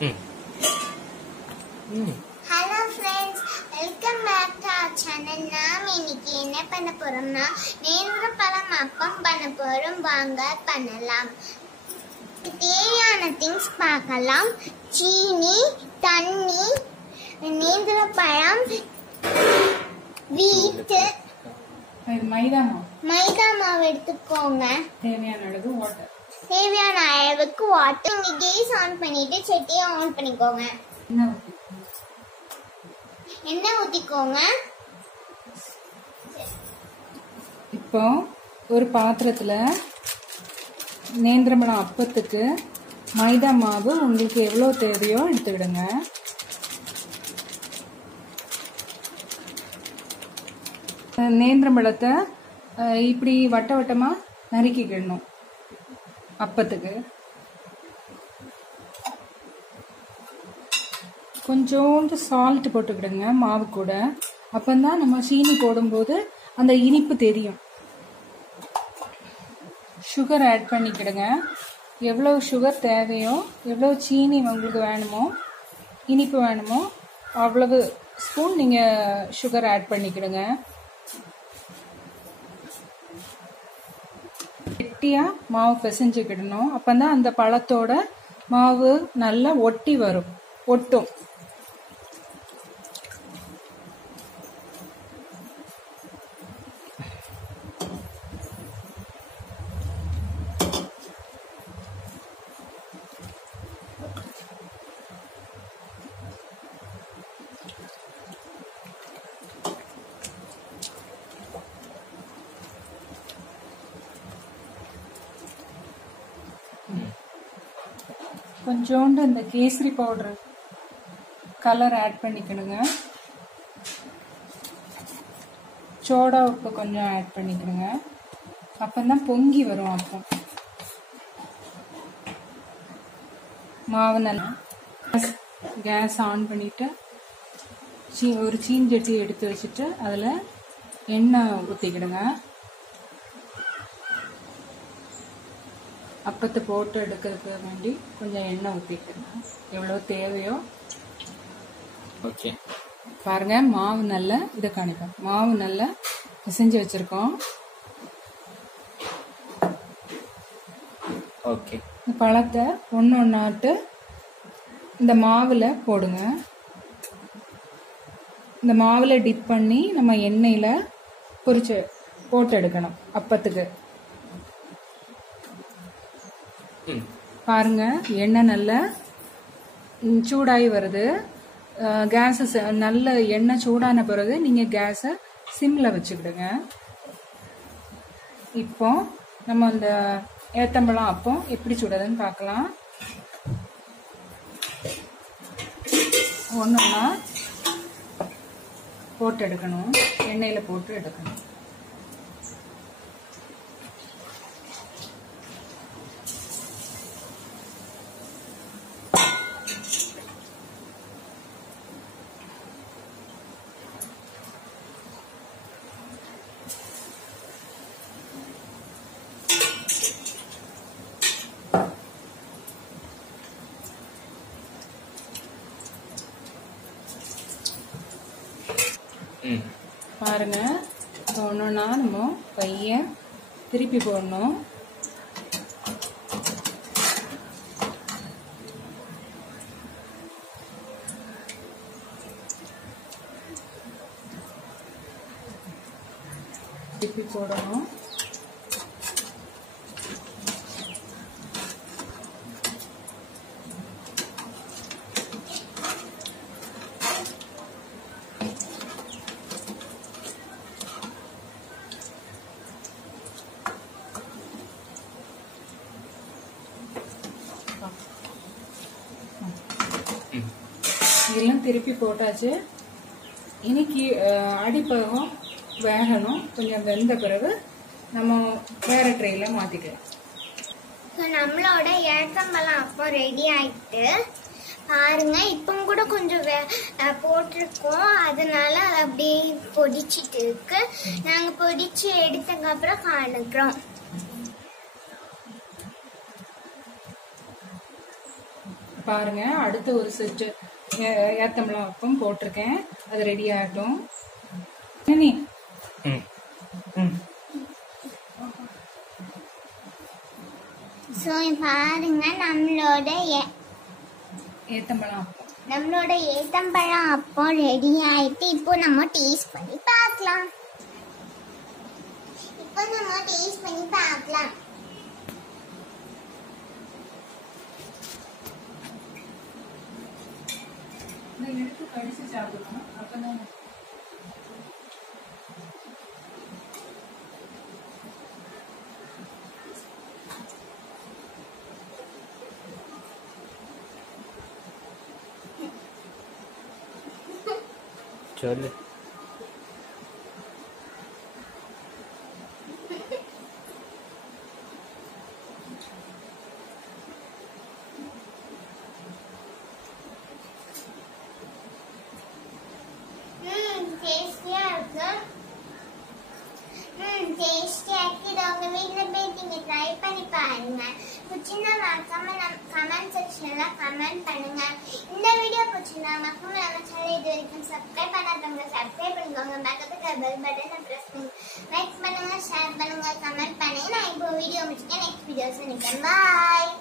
Hello friends, welcome back to our channel. நாம் இன்னைக்கு என்ன பண்ண போறோம்னா நேந்திரப்பழம் அப்பம் பண்ண போறோம். வாங்க பண்ணலாம். தேவையான திங்ஸ் பார்க்கலாம். சீனி, தண்ணி, நேந்திரப்பழம், வீட்டு மைதா மாவு எடுத்துக்கோங்க. தேவையான அளவு வாட்டர். நீங்க கேஸ் ஆன் பண்ணிட்டு சட்டியை ஆன் பண்ணிக்கோங்க. எண்ணெய் ஊத்திக்கோங்க. இப்போ ஒரு பாத்திரத்துல நேந்திரப்பழம் அப்பத்துக்கு மைதா மாவு உங்களுக்கு எவ்வளவு தேவையோ எடுத்துக்கிடுங்க. நேந்திரப்பழத்தை இப்படி வட்ட வட்டமா நறுக்கிக்கிடணும். அப்பத்துக்கு கொஞ்சோண்டு சால்ட் போட்டுக்கிடுங்க மாவு கூட. அப்பந்தான் நம்ம சீனி போடும்போது அந்த இனிப்பு தெரியும். சுகர் ஆட் பண்ணிக்கிடுங்க. எவ்வளவு சுகர் தேவையோ, எவ்வளவு சீனி உங்களுக்கு வேணுமோ, இனிப்பு வேணுமோ அவ்வளவு ஸ்பூன் நீங்க சுகர் ஆட் பண்ணிக்கிடுங்க. கெட்டியா மாவு பிசைஞ்சுக்கிடணும். அப்பதான் அந்த பழத்தோட மாவு நல்லா ஒட்டும். கொஞ்சோண்டு இந்த கேசரி பவுடர் கலர் ஆட் பண்ணிக்கணுங்க. சோடா உப்பு கொஞ்சம் ஆட் பண்ணிக்கணுங்க. அப்பந்தான் பொங்கி வரும். அப்போ மாவு நல்லா கேஸ் ஆன் பண்ணிட்டு ஒரு சீஞ்சட்டி எடுத்து வச்சுட்டு அதில் எண்ணெய் ஊற்றிக்கிடுங்க. அப்பத்தை போட்டு எடுக்கிறதுக்கு வேண்டி கொஞ்சம் எண்ணெய் ஊற்றிக்கணும். எவ்வளோ தேவையோ. ஓகே, பாருங்க மாவு நல்லா இதை காணிப்போம். மாவு நல்லா பிசைஞ்சு வச்சிருக்கோம். ஓகே, இந்த பழத்தை ஒன்னாட்டு இந்த மாவுல போடுங்க. இந்த மாவுல டிப் பண்ணி நம்ம எண்ணெயில போட்டு எடுக்கணும் அப்பத்துக்கு. பாருங்க எண்ணெய் நல்லா சூடாகி வருது. கேஸ் நல்ல எண்ணெய் சூடான பிறகு நீங்க கேஸை சிம்ல வச்சுக்கிடுங்க. இப்போ நம்ம அந்த ஏத்தம்பழம் அப்போ எப்படி சுடுறதுன்னு பார்க்கலாம். ஒன்னொன்னா போட்டு எடுக்கணும். எண்ணெயில போட்டு எடுக்கணும். பாருங்க ஒன்றுனா நம்ம பைய திருப்பி போடணும். திருப்பி போடணும். இதெல்லாம் திருப்பி போட்டாச்சு. இன்னைக்கு அடிப்பகம் வேகணும். கொஞ்சம் வெந்த பிறகு நம்ம வேற ட்ரெயில மாத்திக்கலாம். நம்மளோட ஏத்தம்பழம் அப்பம் ரெடி ஆயிட்டு பாருங்க. இப்போ கூட கொஞ்சம் போட்டிருக்கோம், அதனால அது அப்படியே பொடிச்சிட்டு இருக்கு. நாங்க பொடிச்சு எடுத்ததுக்கு அப்புறம் காணுக்கிறோம். பாருங்க, அடுத்த ஒரு செட்டு ஏத்தம்பழம் அப்பம் போட்டிருக்கேன். அது ரெடி ஆகட்டும். நீ ஸோ பாருங்க, நம்மளோட ஏத்தம்பழம் அப்பம் அப்பம் ரெடி ஆயிட்டு. இப்போ நம்ம டேஸ்ட் பண்ணி பார்க்கலாம். எடுத்து கடிச்சு சாப்பிடணும். அப்பதான் சொல்லு. டேஸ்டியா இருக்கு. டேஸ்டியா இருக்கு. இதை உங்க வீட்டுல போய் நீங்க ட்ரை பண்ணி பாருங்க. பிடிச்சிருந்தா மறக்காம கமெண்ட் செக்ஷன்ல கமெண்ட் பண்ணுங்க. இந்த வீடியோ பிடிச்சிருந்தா மறக்காம நம்ம சேனல் இது வரைக்கும் சப்ஸ்கிரைப் பண்ணாதவங்க சப்ஸ்கிரைப் பண்ணிக்கோங்க. பக்கத்துல பெல் பட்டனை பிரஸ் பண்ணுங்க. லைக் பண்ணுங்க, ஷேர் பண்ணுங்க, கமெண்ட் பண்ணுங்க. நான் இப்போ வீடியோ முடிச்சுட்டேன். நெக்ஸ்ட் வீடியோஸ் நினைக்கிறேன். பாய்.